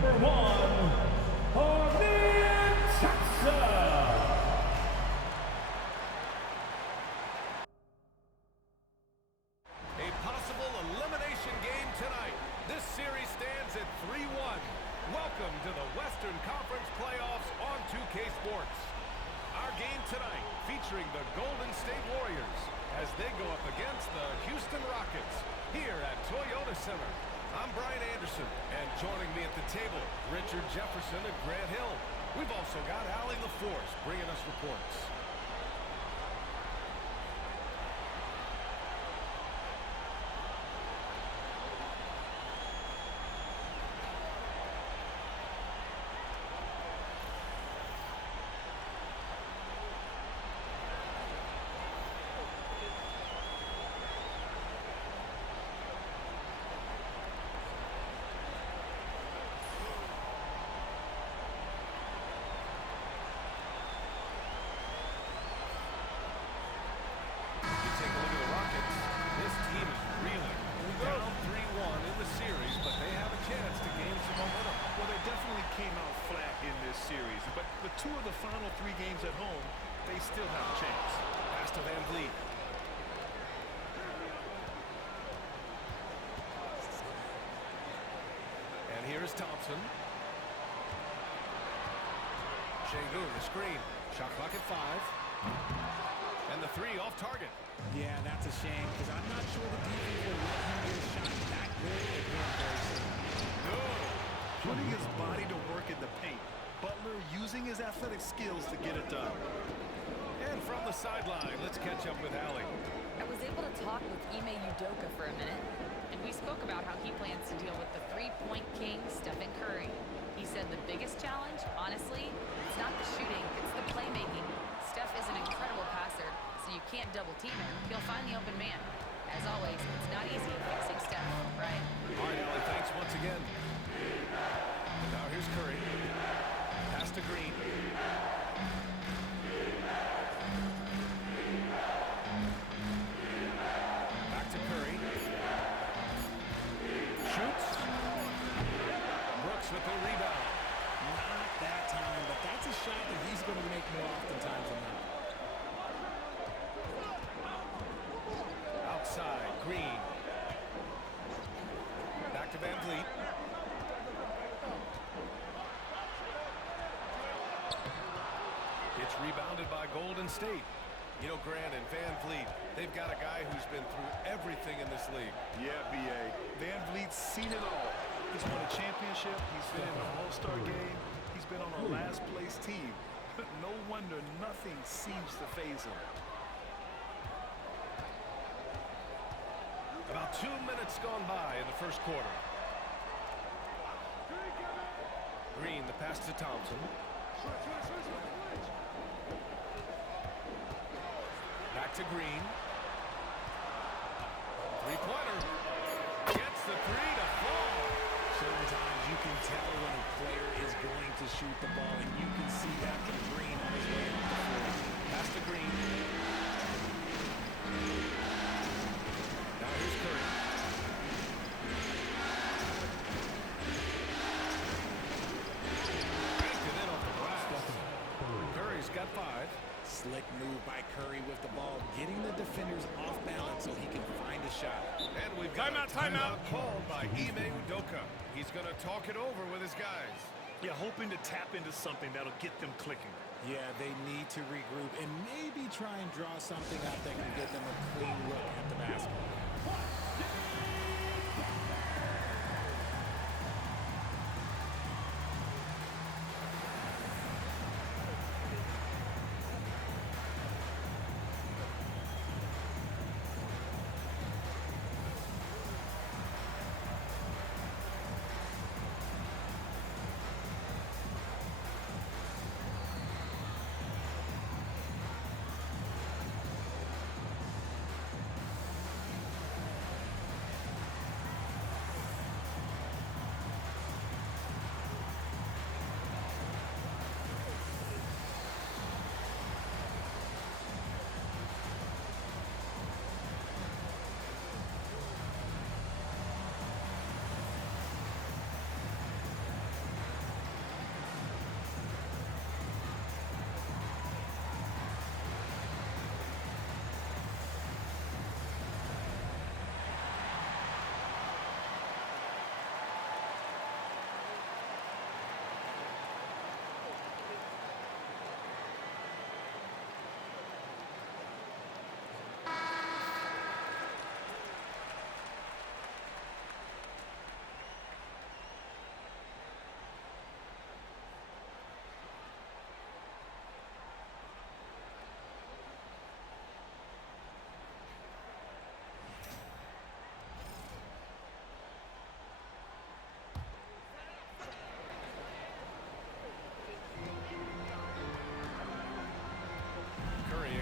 number one, Armin Tatsa. A possible elimination game tonight. This series stands at 3-1. Welcome to the Western Conference Playoffs on 2K Sports. Our game tonight featuring the Golden State Warriors as they go up against the Houston Rockets here at Toyota Center. I'm Brian Anderson, and joining me at the table, Richard Jefferson and Grant Hill. We've also got Allie LaForce bringing us reports. But two of the final 3 games at home, they still have a chance. Pass to Van Vliet. And here's Thompson. Şengün, the screen. Shot clock at 5. And the 3 off target. Yeah, that's a shame because I'm not sure the defense will let him get a shot that good again very soon. Good. Putting his body to work in the paint. Butler using his athletic skills to get it done. And from the sideline, let's catch up with Allie. I was able to talk with Ime Udoka for a minute, and we spoke about how he plans to deal with the three-point king, Stephen Curry. He said the biggest challenge, honestly, it's not the shooting, it's the playmaking. Steph is an incredible passer, so you can't double-team him. He'll find the open man. As always, it's not easy fixing Steph, right? All right, Allie, thanks once again. Now here's Curry. Pass to Green. Back to Curry. Shoots. Brooks with the rebound. Not that time, but that's a shot that he's going to make more oftentimes than not. Outside, Green. Back to Van Vliet. It's rebounded by Golden State. You know, Grant and Van Vliet, they've got a guy who's been through everything in this league. Yeah, B.A. Van Vliet's seen it all. He's won a championship. He's been in an all-star game. He's been on a last-place team. No wonder nothing seems to faze him. About 2 minutes gone by in the first quarter. Green, the pass to Thompson. Back to Green. Three-pointer. Gets the 3 to fall. Sometimes you can tell when a player is going to shoot the ball, and you can see that from Green on his way off the floor. Pass to Green. Now here's Curry. Banked it in off the glass. Curry's got 5. Slick move by Curry with the ball, getting the defenders off balance so he can find a shot. And we've got timeout called by Ime Udoka. He's going to talk it over with his guys. Yeah, hoping to tap into something that'll get them clicking. Yeah, they need to regroup and maybe try and draw something up that can get them a clean look at the basket.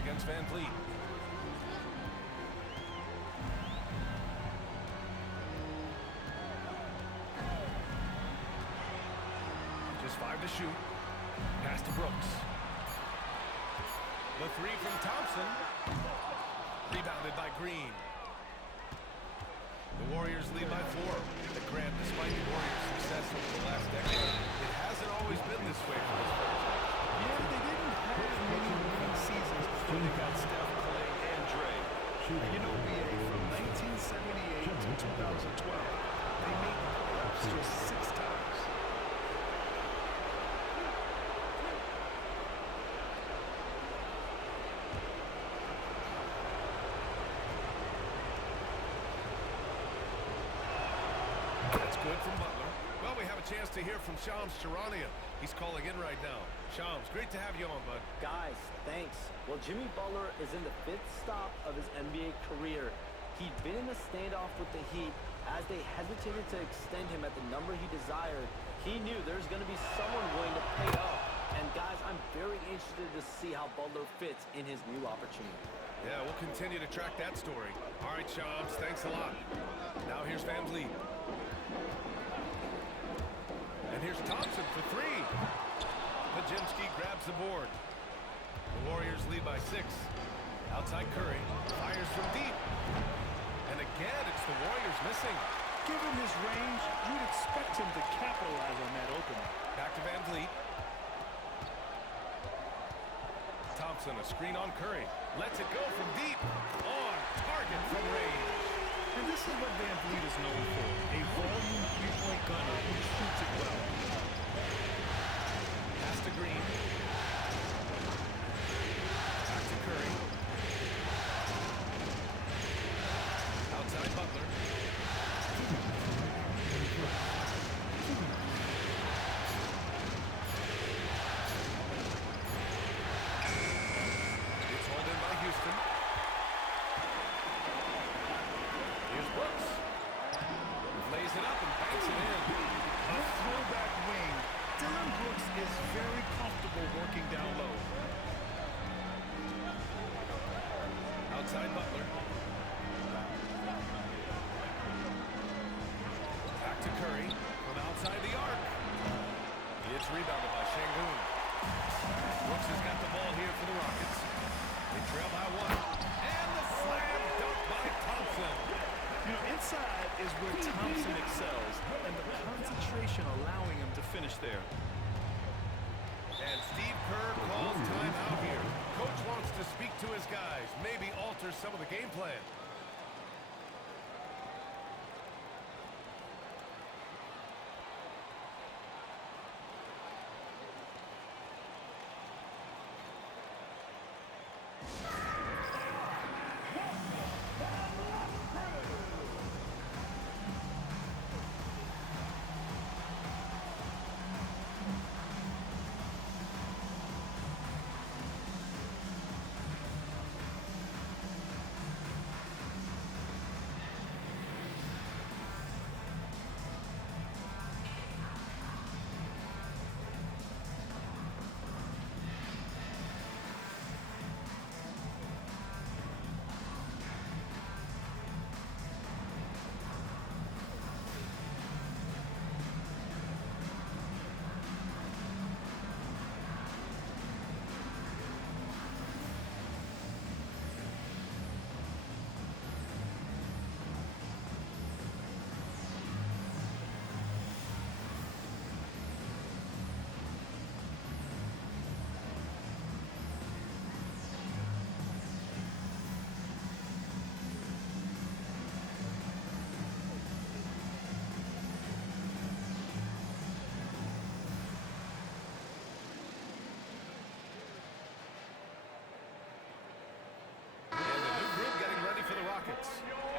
against Van Vliet. Just 5 to shoot. Pass to Brooks. The three from Thompson. Rebounded by Green. The Warriors lead by 4. But Grant, despite the Warriors' success over the last decade, it hasn't always been this way for this franchise. Yeah, they didn't have many winning seasons before they got Steph, Clay, and Dre. You know, BA, from 1978 to 2012, they made the playoffs just 6 times. That's good from Butler. Well, we have a chance to hear from Shams Charania. He's calling in right now. Shams, great to have you on, bud. Guys, thanks. Well, Jimmy Butler is in the 5th stop of his NBA career. He'd been in a standoff with the Heat. As they hesitated to extend him at the number he desired, he knew there's going to be someone willing to pay up. And guys, I'm very interested to see how Butler fits in his new opportunity. Yeah, we'll continue to track that story. All right, Shams, thanks a lot. Now here's Van Vliet. And here's Thompson for 3. Pajemski grabs the board. The Warriors lead by 6. Outside Curry. Fires from deep. And again, it's the Warriors missing. Given his range, you'd expect him to capitalize on that opening. Back to Van Vliet. Thompson, a screen on Curry. Lets it go from deep. On target from range. And this is what Van Vliet is known for, a volume three-point gunner who shoots it well. Pass to Green. Back to Curry. Outside Butler. It's hauled in by Houston. Here's Brooks. Lays it up and banks it in. A throwback wing. Dylan Brooks is very comfortable working down low. Outside Butler. Back to Curry from outside the arc. It's rebounded by Şengün. Brooks has got the ball here for the Rockets. They trail by 1. And the slam dunk by Thompson. You know, inside is where Thompson excels, and the concentration allowing him to finish there. And Steve Kerr calls timeout here. Coach wants to speak to his guys, maybe alter some of the game plan.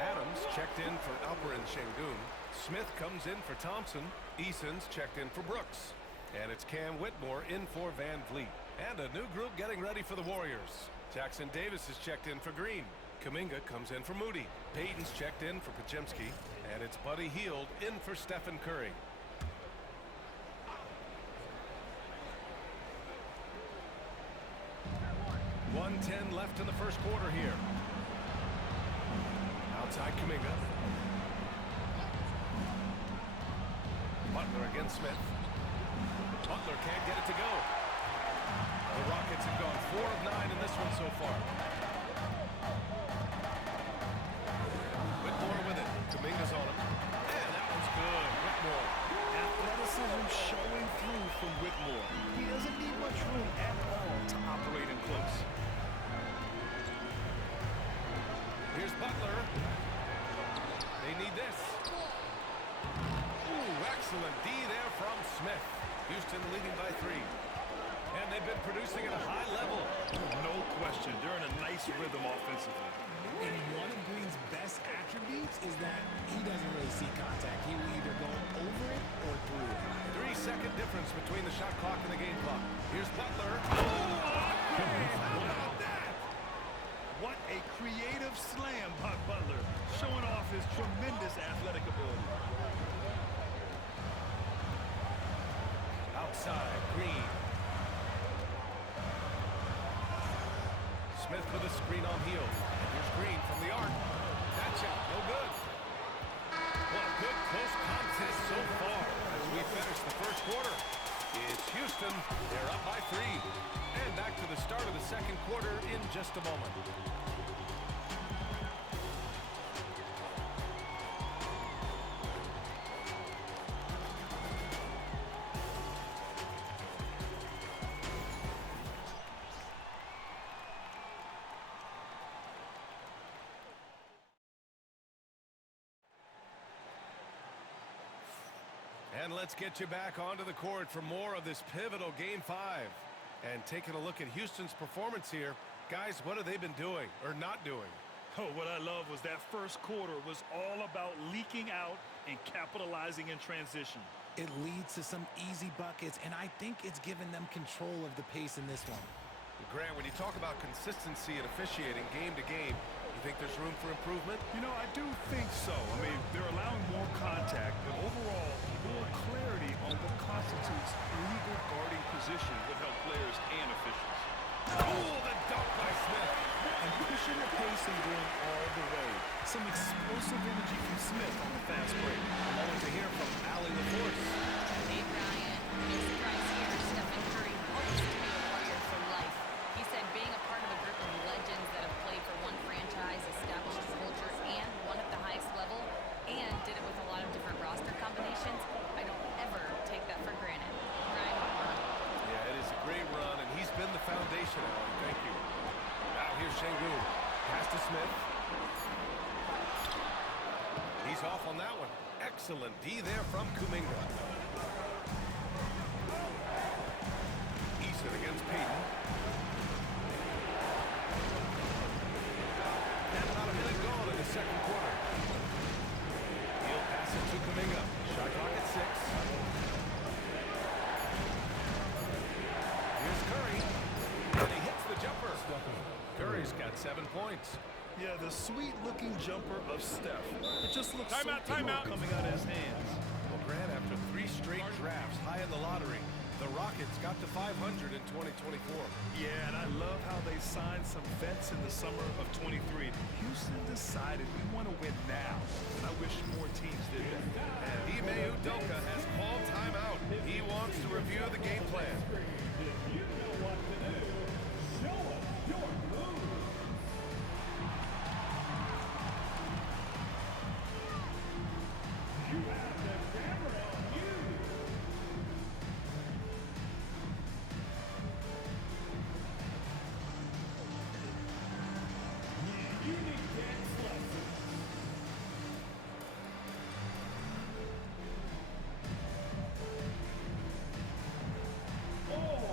Adams checked in for Alperen Şengün. Smith comes in for Thompson. Eason's checked in for Brooks. And it's Cam Whitmore in for Van Vliet. And a new group getting ready for the Warriors. Jackson Davis is checked in for Green. Kuminga comes in for Moody. Payton's checked in for Pajemski. And it's Buddy Hield in for Stephen Curry. 1:10 left in the first quarter here. Outside Kuminga. Butler against Smith. Butler can't get it to go. The Rockets have gone 4 of 9 in this one so far. Whitmore with it. Kuminga's on him. And that one's good. Whitmore. Athleticism showing through from Whitmore. He doesn't need much room at all to operate in close. Here's Butler. They need this. Ooh, excellent D there from Smith. Houston leading by 3. And they've been producing at a high level. No question. They're in a nice rhythm offensively. And one of Green's best attributes is that he doesn't really see contact. He will either go over it or through it. 3-second difference between the shot clock and the game clock. Here's Butler. What a creative slam by Butler, showing off his tremendous athletic ability. Outside, Green. Smith with a screen on heel. Here's Green from the arc. That shot, no good. Well, a good close contest so far as we finish the first quarter. It's Houston. They're up by 3. And back to the start of the second quarter in just a moment. And let's get you back onto the court for more of this pivotal Game 5. And taking a look at Houston's performance here, guys, what have they been doing or not doing? Oh, what I love was that first quarter was all about leaking out and capitalizing in transition. It leads to some easy buckets, and I think it's given them control of the pace in this one. Grant, when you talk about consistency and officiating game to game, you think there's room for improvement? You know, I do think so. I mean, they're allowing more contact, but overall, more clarity on what constitutes legal guarding position would help players and officials. Oh, the dunk by Smith. And pushing the pace and going all the way. Some explosive energy from Smith on the fast break. A moment to hear from Allie LaForce. Nate Ryan, no surprise here, Stephen Curry hopes to be a Warrior for life. He said being a part of a group of legends that have played for one franchise, established a culture, and won at the highest level, and did it with a lot of different roster combinations, I don't ever take that for granted. Ryan? Yeah, it is a great run, and he's been the foundation, Allie. Thank you. Now here's Şengün. Pass to Smith. He's off on that one. Excellent D there from Kuminga. Eason against Payton. And about a minute gone in the second quarter. He'll pass it to Kuminga. Shot clock at 6. Here's Curry. And he hits the jumper. Curry's got 7 points. Yeah, the sweet-looking jumper of Steph. It just looks Timeout, so pure timeout. coming out of his hands. Well, Grant, after 3 straight drafts high in the lottery, the Rockets got to 500 in 2024. Yeah, and I love how they signed some vets in the summer of 23. Houston decided we want to win now, and I wish more teams did that. And Ime Udoka has called timeout. He wants to review the game plan. You know what to do. Show us your moves. You have the camera on you. Unique dance lesson. Oh,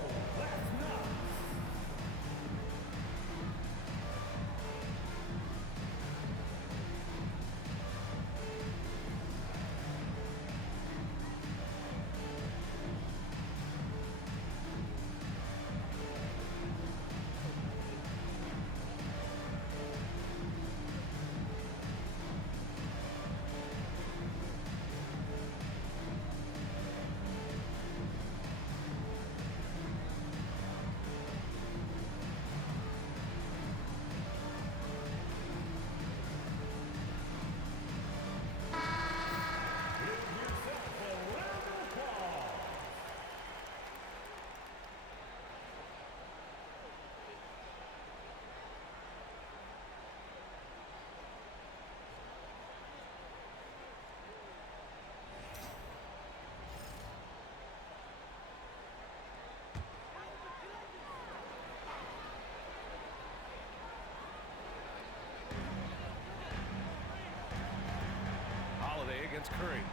against Curry.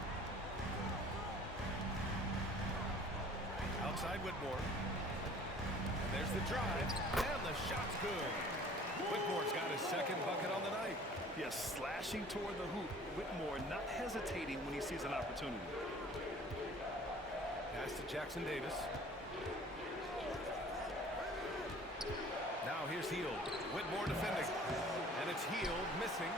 Outside Whitmore. And there's the drive. And the shot's good. Whitmore's got his second bucket on the night. Yes, slashing toward the hoop. Whitmore not hesitating when he sees an opportunity. Pass to Jackson Davis. Now here's Hield. Whitmore defending. And it's Hield missing.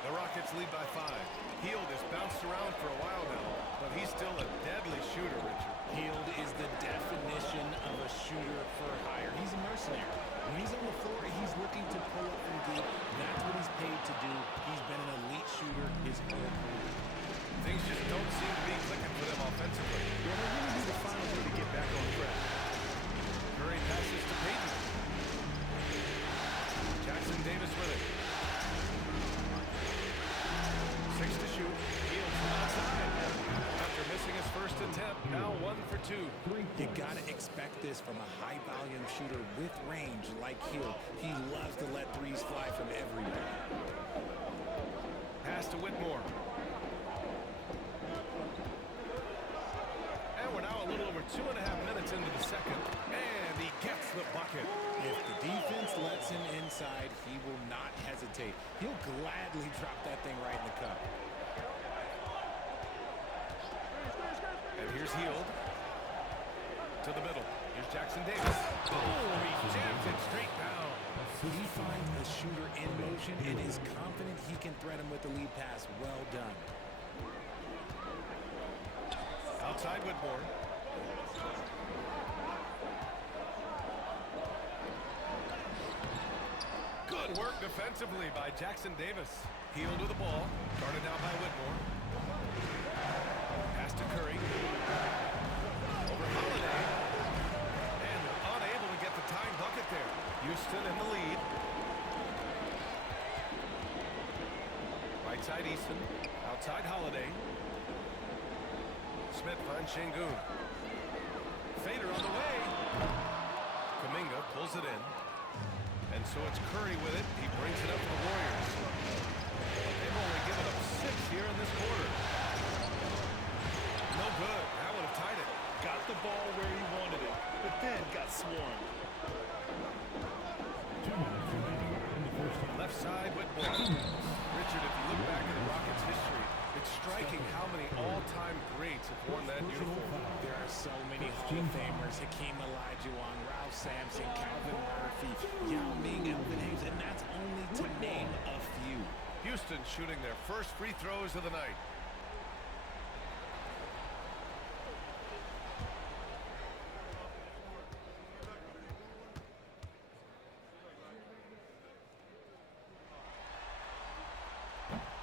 The Rockets lead by 5. Hield has bounced around for a while now, but he's still a deadly shooter, Richard. Hield is the definition of a shooter for hire. He's a mercenary. When he's on the floor, he's looking to pull up from deep. That's what he's paid to do. He's been an elite shooter his whole career. Things just don't seem to be clicking for them offensively. Yeah, they really need to find a way to get back on track. Curry passes to Payton. Jackson Davis with it. 6 to shoot. Hield from outside. After missing his first attempt, now 1 for 2. You gotta expect this from a high-volume shooter with range like Hield. He loves to let threes fly from everywhere. Pass to Whitmore. And we're now a little over 2.5 minutes into the second. And he gets the bucket. If the defense lets him inside, he will not hesitate. He'll gladly drop that thing right in the cup. And here's Hield. To the middle. Here's Jackson Davis. Oh, he jams it straight down. He finds a shooter in motion and is confident he can thread him with the lead pass. Well done. Outside Whitmore. Good work defensively by Jackson Davis. Hield with the ball. Guarded down by Whitmore. Pass to Curry. Over Holiday. And they're unable to get the tying bucket there. Houston in the lead. Right side Easton. Outside Holiday. Smith finds Şengün. Fader on the way. Kuminga pulls it in. And so it's Curry with it. He brings it up to the Warriors. They've only given up 6 here in this quarter. No good. That would have tied it. Got the ball where he wanted it, but then got swarmed. 2 minutes remaining in the first half. Left side Whitmore. Richard, if you look back at the Rockets' history, it's striking how many all-time greats have worn that uniform. There are so many Hall of Famers. Hakeem Olajuwon, Ralph Sampson, Calvin Murphy, Yao Ming, Elvin Hayes, and that's only to name a few. Houston shooting their first free throws of the night.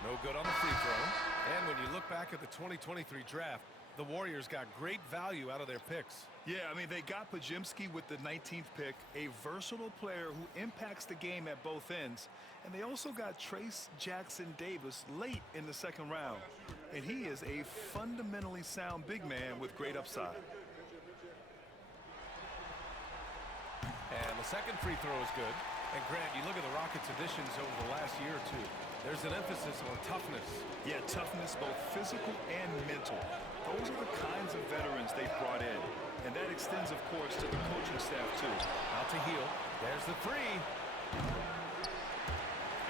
No good on the free throw. And when you look back at the 2023 draft, the Warriors got great value out of their picks. Yeah, I mean, they got Podziemski with the 19th pick, a versatile player who impacts the game at both ends. And they also got Trace Jackson Davis late in the second round. And he is a fundamentally sound big man with great upside. And the second free throw is good. And Grant, you look at the Rockets' additions over the last year or two. There's an emphasis on toughness. Yeah, toughness, both physical and mental. Those are the kinds of veterans they've brought in. And that extends, of course, to the coaching staff, too. Out to Hield. There's the three.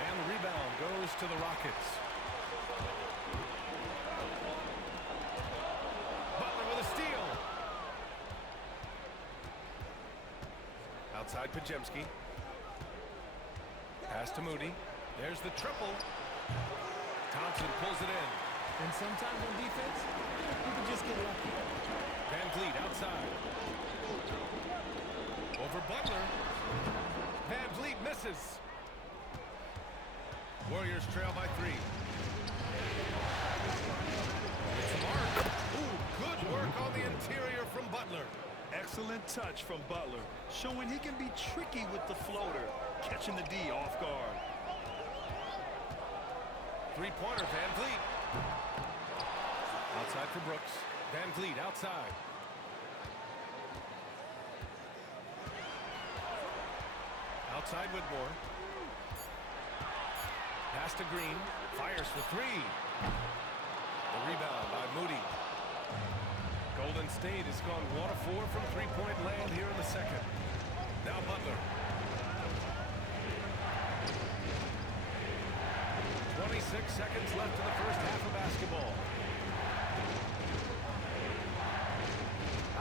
And the rebound goes to the Rockets. Butler with a steal. Outside Podziemski. Pass to Moody. There's the triple. Thompson pulls it in. And sometimes on defense, you can just get lucky. Van Vliet outside. Over Butler. Van Vliet misses. Warriors trail by 3. It's Mark. Ooh, good work on the interior from Butler. Excellent touch from Butler, showing he can be tricky with the floater, catching the D off guard. Three-pointer, Van Vliet. Outside for Brooks. Van Vliet outside. Outside Whitmore. Pass to Green. Fires for 3. The rebound by Moody. Golden State has gone 1 of 4 from three-point land here in the second. Now Butler. 26 seconds left in the first half of basketball.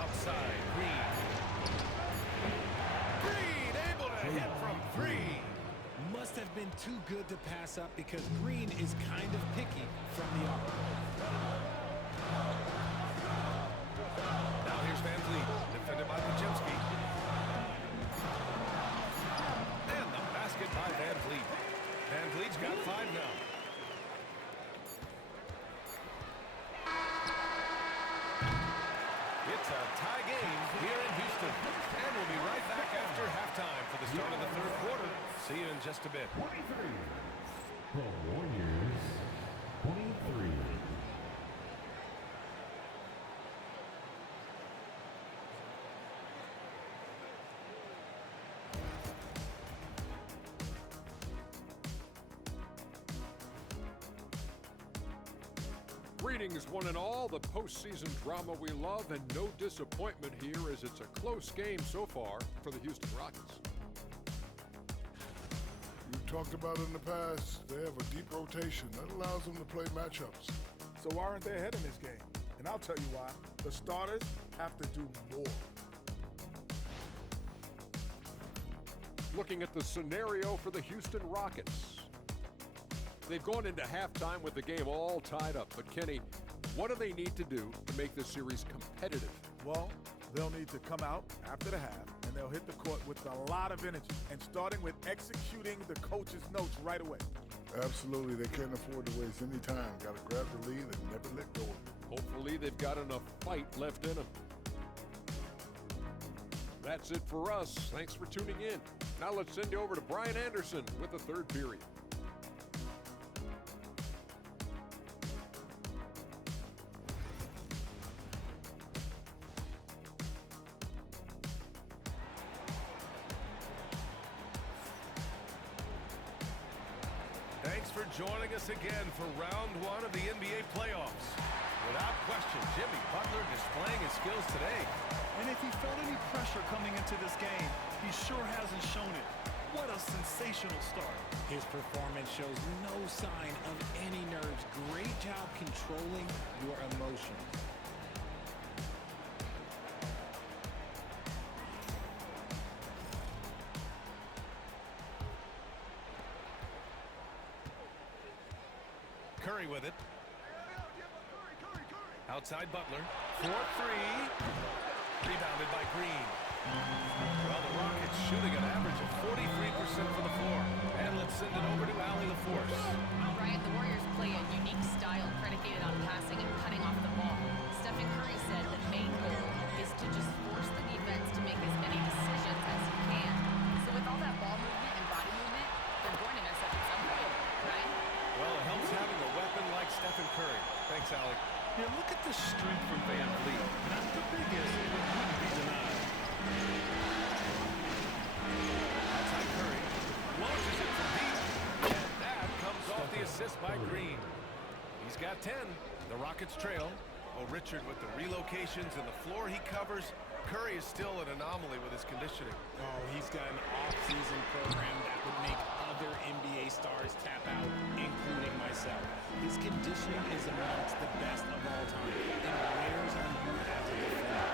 Outside, Green. Green able to hit from 3. Must have been too good to pass up because Green is kind of picky from the arc. Now here's Van Vliet, defended by Podziemski. And the basket by Van Vliet. Van Vliet's got 5 now. It's a tie game here in Houston. And we'll be right back after halftime for the start of the third quarter. See you in just a bit. 23. The Warriors, 23. Greetings, one and all. The postseason drama we love, and no disappointment here as it's a close game so far for the Houston Rockets. We've talked about it in the past. They have a deep rotation that allows them to play matchups. So why aren't they ahead in this game? And I'll tell you why. The starters have to do more. Looking at the scenario for the Houston Rockets. They've gone into halftime with the game all tied up. But Kenny, what do they need to do to make this series competitive? Well, they'll need to come out after the half, and they'll hit the court with a lot of energy, and starting with executing the coach's notes right away. Absolutely, they can't afford to waste any time. Got to grab the lead and never let go of it. Hopefully they've got enough fight left in them. That's it for us. Thanks for tuning in. Now let's send you over to Brian Anderson with the third period. Thanks for joining us again for round 1 of the NBA playoffs. Without question, Jimmy Butler displaying his skills today. And if he felt any pressure coming into this game, he sure hasn't shown it. What a sensational start. His performance shows no sign of any nerves. Great job controlling your emotions. Curry with it. Outside Butler. 4-3. Rebounded by Green. Well, the Rockets shooting an average of 43% from the floor. And let's send it over to Allie LaForce. Brian, the Warriors play a unique style predicated on passing and cutting off the ball. Stephen Curry said the main goal is to just force the defense to make as many decisions as he can. So with all that ball movement and body movement, they're going to mess up at some point, right? Well, it helps having a weapon like Stephen Curry. Thanks, Allie. Yeah, look at the strength from Van Vliet. Not the biggest, but wouldn't be denied. Outside Curry. Launches it from deep. And that comes off the assist by Green. He's got 10. The Rockets trail. Well, Richard, with the relocations and the floor he covers, Curry is still an anomaly with his conditioning. Oh, he's got an off-season program that would make other NBA stars tap out, including myself. His conditioning is amongst the best of all time. It wears on you as a defender.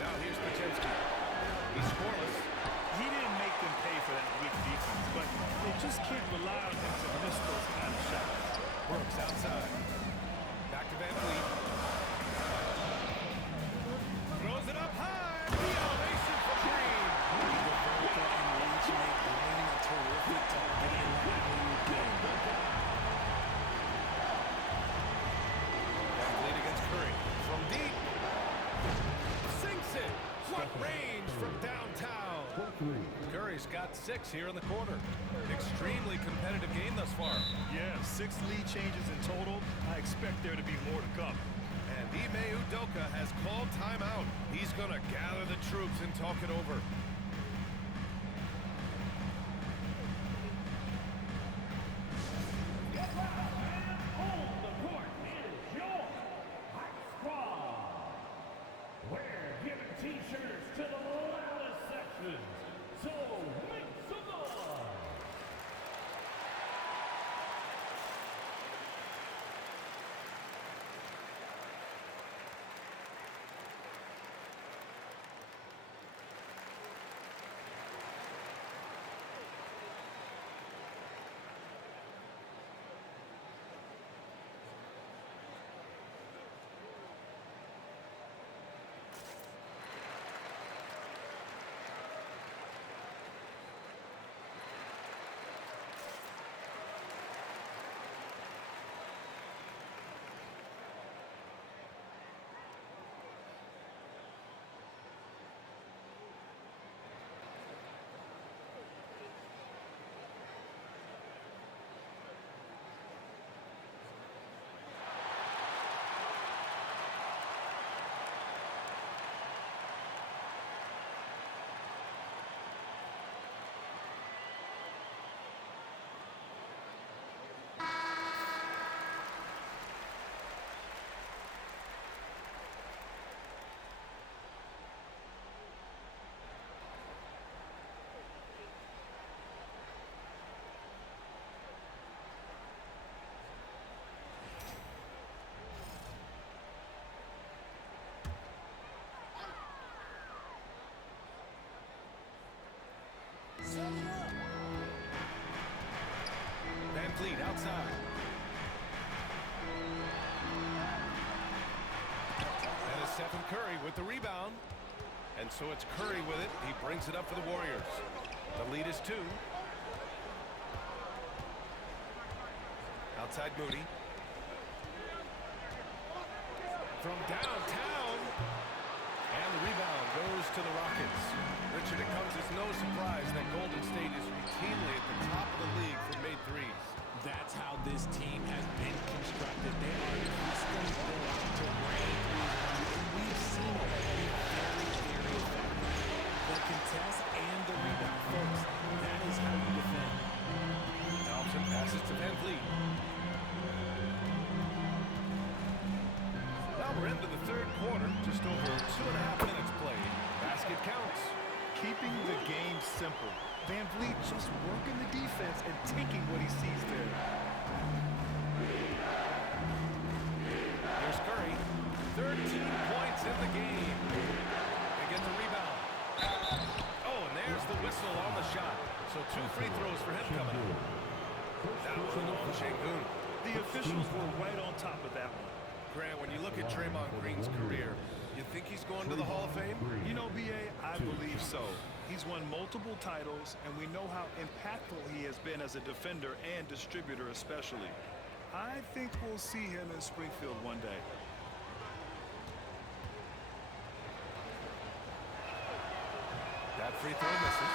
Now here's Podziemski. He's scoreless. He didn't make them pay for that weak defense, but they just can't rely on him to miss those kind of shots. Brooks outside. Back to Van Vliet. Throws it up high. The elevation for Green. The vertical and reach make Green a terrific target in that alley-oop game. Van Vliet against Curry. From deep. Sinks it. What range from downtown. Curry's got 6 here in the quarter. Extremely competitive game thus far. Yeah, 6 lead changes in total. I expect there to be more to come. And Ime Udoka has called timeout. He's going to gather the troops and talk it over. On the court is yours. Van Vliet outside. And it's Stephen Curry with the rebound. And so it's Curry with it. He brings it up for the Warriors. The lead is 2. Outside Moody. From downtown. And the rebound goes to the Rockets. Richard, it comes as no surprise that Golden State is routinely at the top of the league for made threes. That's how this team has been constructed. They are custom built to rain threes. And we've seen it be very, very effective. The contest and the rebound, folks. That is how you defend. Thompson passes to Van Vliet. Now we're into the third quarter. Just over 2.5 minutes played. Basket counts. Keeping the game simple. Van Vliet just working the defense and taking what he sees there. Here's Curry. 13 points in the game. They get the rebound. Oh, and there's the whistle on the shot. So 2 free throws for him coming up. That was on Şengün. The officials were right on top of that one. Grant, when you look at Draymond Green's career, you think he's going to the Hall of Fame? You know, B.A., I believe so. He's won multiple titles, and we know how impactful he has been as a defender and distributor especially. I think we'll see him in Springfield one day. That free throw misses.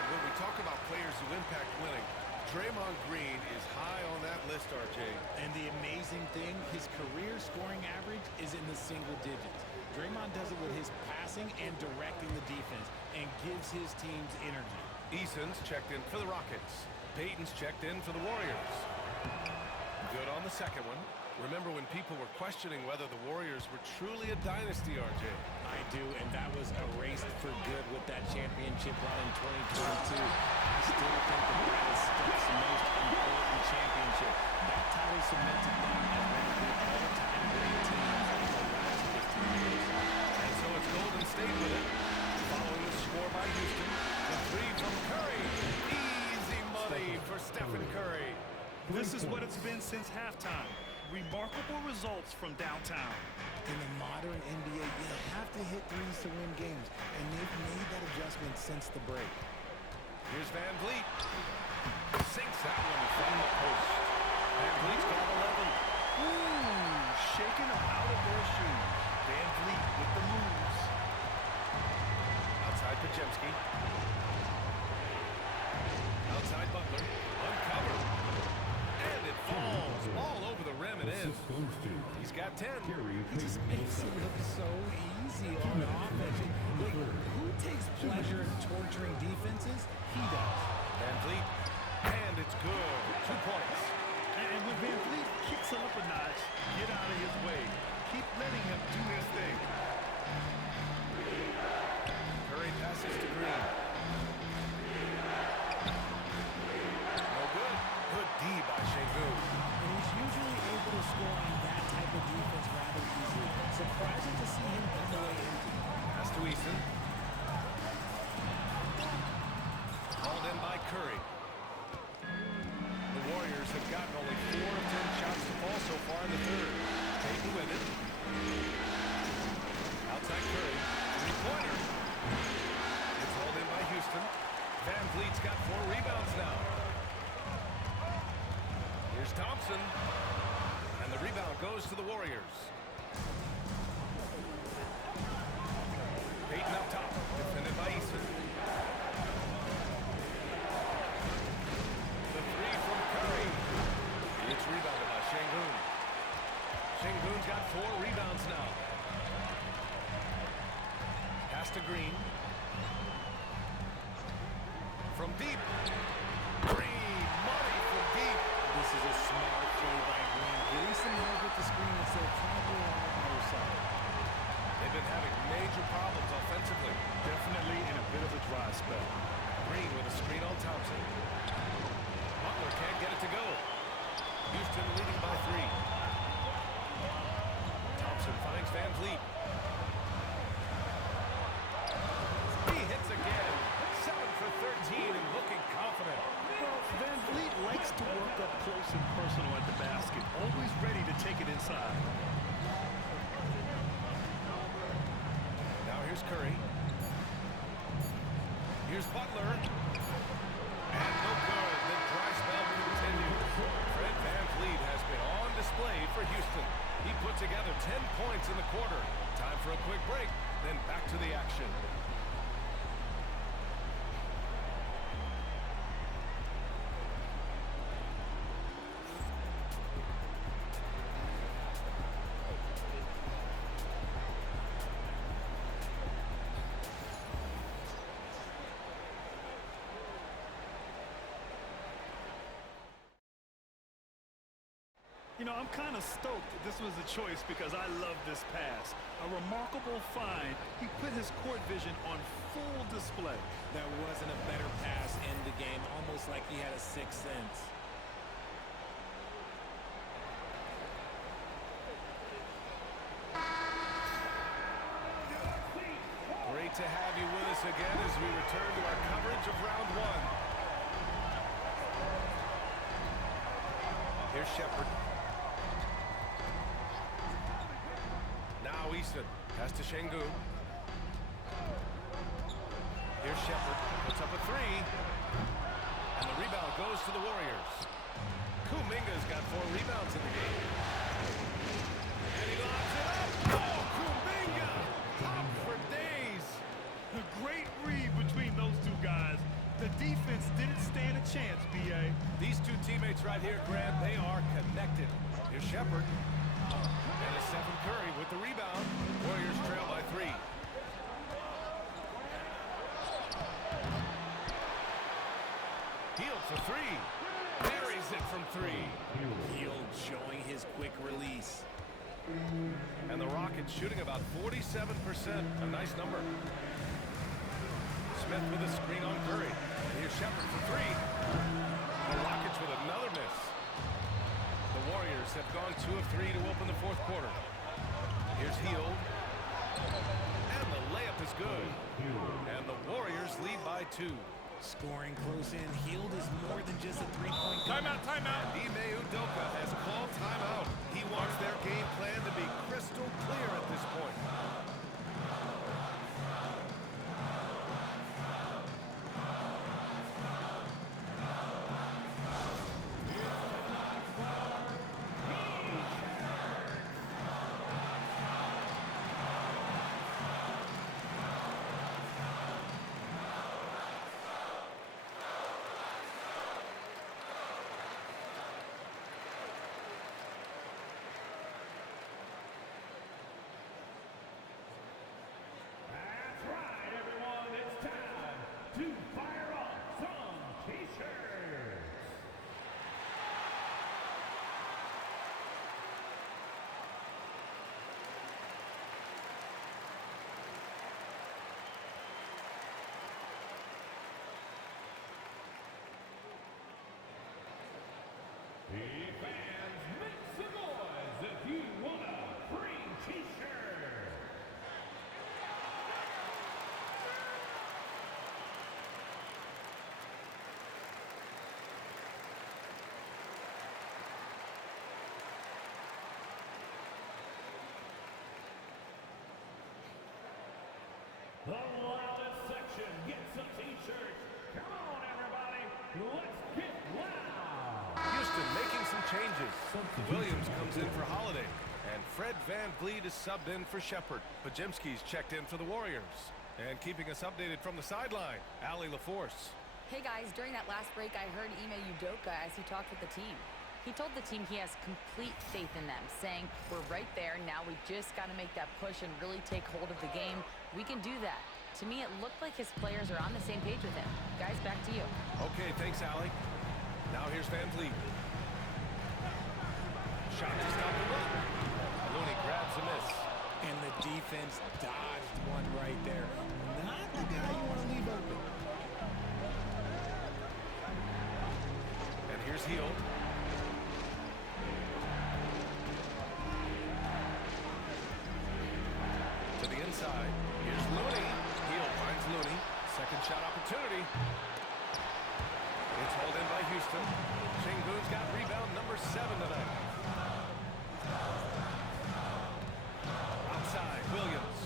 And when we talk about players who impact winning, Draymond Green is high on that list, RJ. And the amazing thing, his career scoring average is in the single digits. Draymond does it with his passing and directing the defense and gives his teams energy. Eason's checked in for the Rockets. Payton's checked in for the Warriors. Good on the second one. Remember when people were questioning whether the Warriors were truly a dynasty, RJ? I do, and that was erased for good with that championship run in 2022. I still think that is Steph's most important championship. That title cemented them as one of the all-time great teams in the last 15 years. And so it's Golden State with it. Following the score by Houston. The three from Curry. Easy money for Stephen Curry. This is what it's been since halftime. Remarkable results from downtown. In the modern NBA, you have to hit threes to win games, and they've made that adjustment since the break. Here's Van Vliet. Sinks that one from the post. Van Vliet's got 11. Ooh, shaking them out of their shoes. Van Vliet with the moves. Outside Podziemski. Outside Butler. Uncovered. And it falls all over the rim and in. He's got 10. He just makes it look so easy on offense. Like, who takes pleasure in torturing defenses? He does. Van Vliet. And it's good. 2 points. And when Van Vliet kicks him up a notch, get out of his way. Keep letting him do his thing. Curry passes to Green. No good. Good D by Şengün. And he's usually able to score on that type of defense rather easily. Surprising to see him come away empty. Pass to Eason. Called in by Curry. The Warriors have gotten only 4 of 10 shots to fall so far in the third. Payton with it. Outside Curry. Three-pointer. It's hauled in by Houston. Van Vliet's got 4 rebounds now. Here's Thompson. And the rebound goes to the Warriors. Payton up top. Defended by Eason. The three from Curry. It's rebounded by Şengün. Şengün's got 4 rebounds now. Pass to Green. From deep. Green. Money from deep. This is a smart play by Green. Getting some help with the screen instead of trying to do it all by yourself. They've been having major problems offensively. Definitely in a bit of a dry spell. Green with a screen on Thompson. Butler can't get it to go. Houston leading by 3. Thompson finds Van Vliet. He hits again. 7 for 13 and up close and personal at the basket, always ready to take it inside. Now here's Curry. Here's Butler. And no good. The dry spell continues. Fred VanVleet has been on display for Houston. He put together 10 points in the quarter. Time for a quick break, then back to the action. You know, I'm kind of stoked that this was a choice because I love this pass. A remarkable find. He put his court vision on full display. There wasn't a better pass in the game, almost like he had a sixth sense. Great to have you with us again as we return to our coverage of round one. Here's Shepherd. Now Easton. Pass to Şengün. Here's Shepherd. Puts up a three. And the rebound goes to the Warriors. Kuminga's got 4 rebounds in the game. And he lobs it up. Oh, Kuminga! Top for days. A great read between those two guys. The defense didn't stand a chance, B.A. These two teammates right here, Grant, they are connected. Here's Shepherd. And it's Stephen Curry with the rebound. Warriors trail by 3. Hield for 3. Buries it from 3. Hield showing his quick release. And the Rockets shooting about 47%. A nice number. Smith with a screen on Curry. And here's Shepherd for 3. The Rockets with another miss. The Warriors have gone 2 of 3 to open the fourth quarter. Here's Hield. And the layup is good. And the Warriors lead by 2. Scoring close in. Hield is more than just a three-point gun. Timeout. Ime Udoka has called timeout. He wants their game plan to be crystal clear at this point. That's right, everyone. It's time to fire up some T-shirts. Hey fans, make some noise if you want a free T-shirt. The loudest section gets a T-shirt. Come on, everybody. Let's get loud. Houston making some changes. Williams comes in for Holiday. And Fred VanVleet is subbed in for Shepherd. Podziemski's checked in for the Warriors. And keeping us updated from the sideline, Allie LaForce. Hey guys, during that last break, I heard Ime Udoka as he talked with the team. He told the team he has complete faith in them, saying, we're right there, now we just got to make that push and really take hold of the game. We can do that. To me, it looked like his players are on the same page with him. Guys, back to you. Okay, thanks, Allie. Now here's VanVleet. Shot to stop the run. Looney grabs a miss. And the defense dodged one right there. Not the guy you want to leave open. And here's Hield. To the inside. Here's Looney. Hield finds Looney. Second shot opportunity. It's hauled in by Houston. Houston. Sengun's got rebound number 7 tonight. Outside, Williams.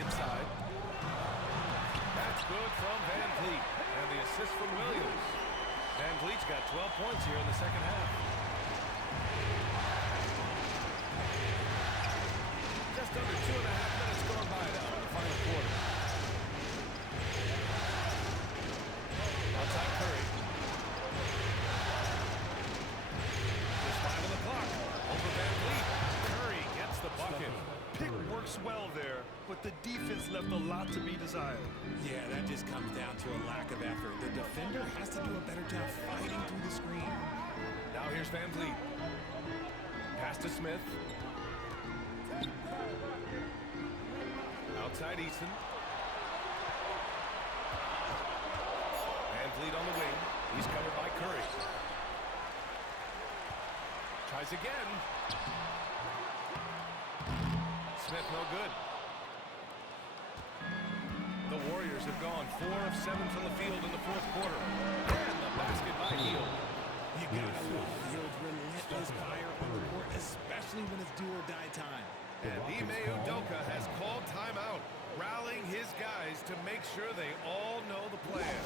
Inside. That's good from Van Vliet. And the assist from Williams. Van Vliet's got 12 points here in the second half. Just under 2.5 minutes gone by now in the final quarter. Outside Curry. Just 5 on the clock. Over Van Vliet. Curry gets the bucket. Pick works well there, but the defense left a lot to be desired. Yeah, that just comes down to a lack of effort. The defender has to do a better job fighting through the screen. Now here's Van Vliet. Pass to Smith. Outside Eason. Van Vliet on the wing. He's covered by Curry. Tries again. Smith no good. The Warriors have gone 4 of 7 from the field in the fourth quarter. And the basket by Hield. You gotta love Hield's relentless fire on the court, especially when it's do or die time. And Ime Udoka has called timeout, rallying his guys to make sure they all know the plan.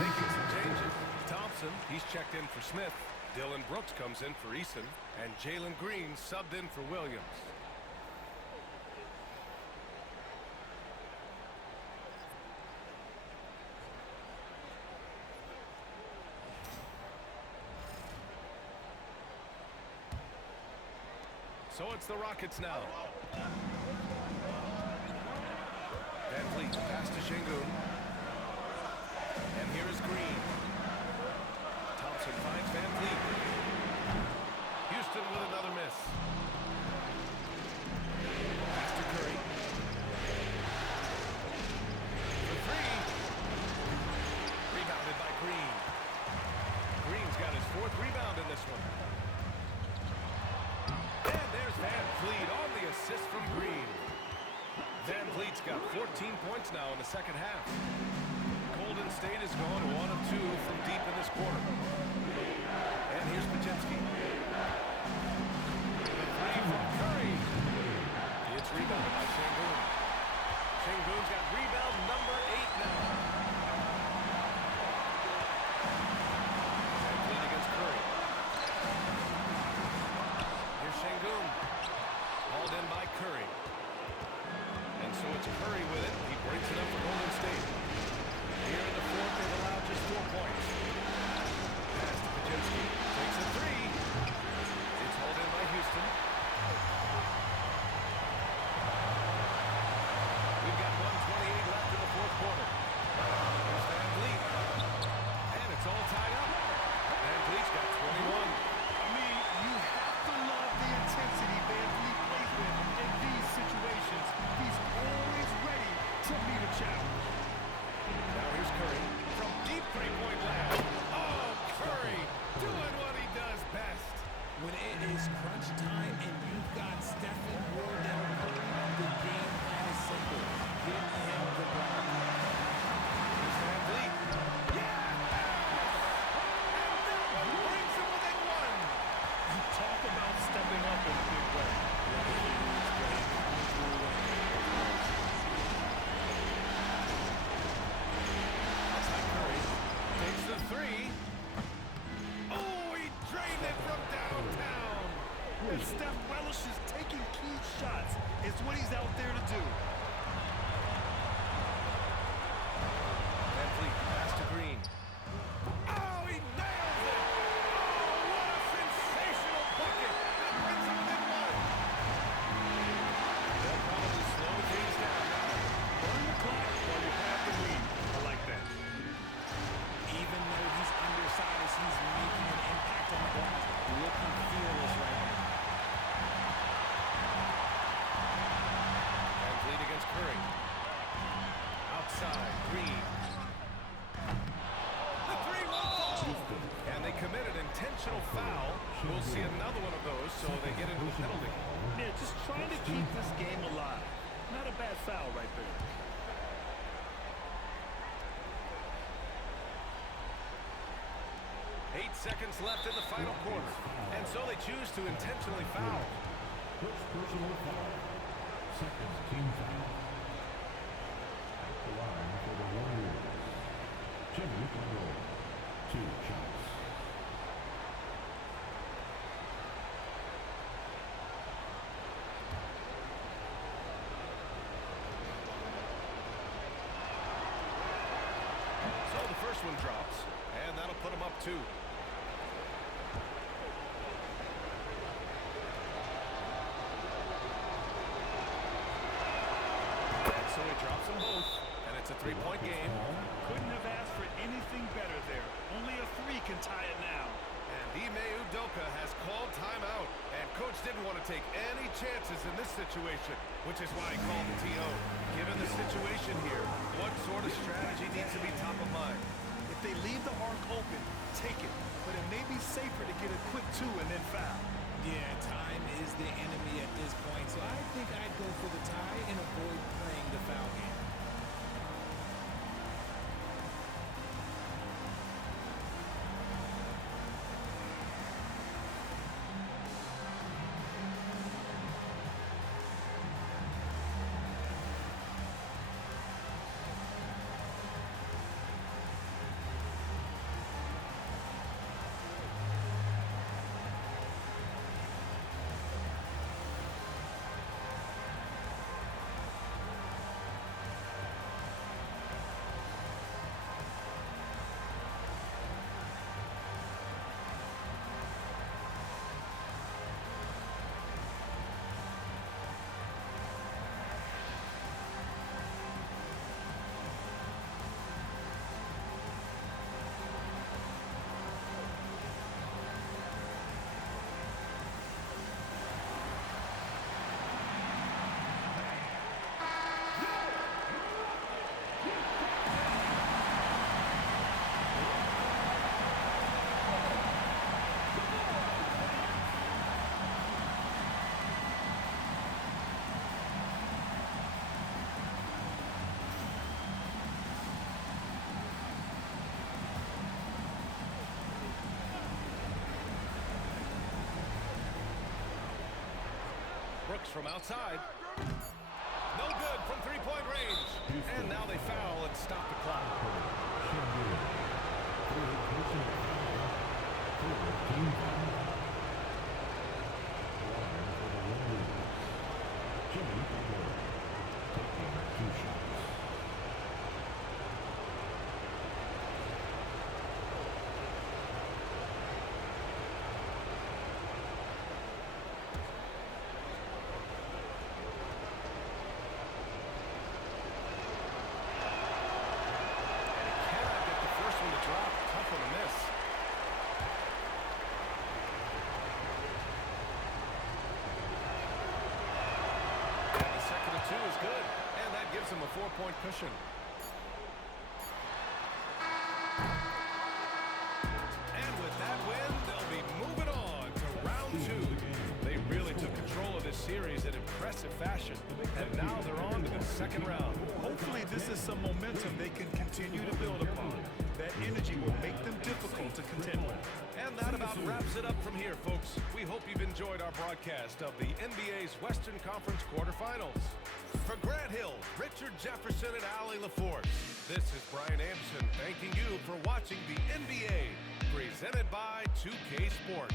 Making some changes. Thompson, he's checked in for Smith. Dylan Brooks comes in for Eason. And Jalen Green subbed in for Williams. So it's the Rockets now. Van Vliet pass to Sengun. And here is Green. Thompson finds Van Vliet. Houston with another miss. Pass to Curry. For 3. Rebounded by Green. Green's got his 4th rebound in this one. And there's Van Vliet on the assist from Green. Van Vliet's got 14 points now in the second half. Golden State is going 1 of 2 from deep in this quarter. And here's Podziemski. The 3 from Curry. It's rebounded by Sengun. Sengun's got rebound number 8 now. Van Vliet against Curry. Here's Sengun. Hauled in by Curry. And so it's Curry with it. He breaks it up for Golden State. Here in the fourth, they've allowed just 4 points. Pass to Podziemski. Takes a 3. It's hauled in by Houston. We've got 1:28 left in the fourth quarter. Here's Van Vliet. And it's all tied up. Van Vliet's got 21. I mean, you have to love the intensity Van Vliet plays with in these situations. He's always ready to meet a challenge. Now here's Curry from deep 3-point land. Oh, Curry doing what he does best. When it is crunch time and We'll see another one of those, so they get into a penalty. Yeah, just trying to keep this game alive. Not a bad foul right there. Eight seconds left in the final quarter, and so they choose to intentionally foul. First personal foul. Second team foul. At the line for the Warriors, Jimmy Butler. 2 shots. So the first one drops, and that'll put them up 2. And so he drops them both, and it's a 3-point game. Couldn't have asked for anything better there. Only a 3 can tie it now. And Ime Udoka has called timeout. And Coach didn't want to take any chances in this situation, which is why he called the TO. Given the situation here, what sort of strategy needs to be top of mind? If they leave the arc open, take it. But it may be safer to get a quick 2 and then foul. Yeah, time is the enemy at this point, so I think I'd go for the tie and avoid playing the foul game. Brooks from outside. No good from 3-point range. And now they foul and stop the clock. Jimmy Butler taking 2 shots. Gives them a 4-point cushion. And with that win, they'll be moving on to round 2. They really took control of this series in impressive fashion. And now they're on to the second round. Hopefully this is some momentum they can continue to build upon. That energy will make them difficult to contend with. And that about wraps it up from here, folks. We hope you've enjoyed our broadcast of the NBA's Western Conference quarterfinals. For Grant Hill, Richard Jefferson, and Allie LaForce, this is Brian Anderson thanking you for watching the NBA, presented by 2K Sports.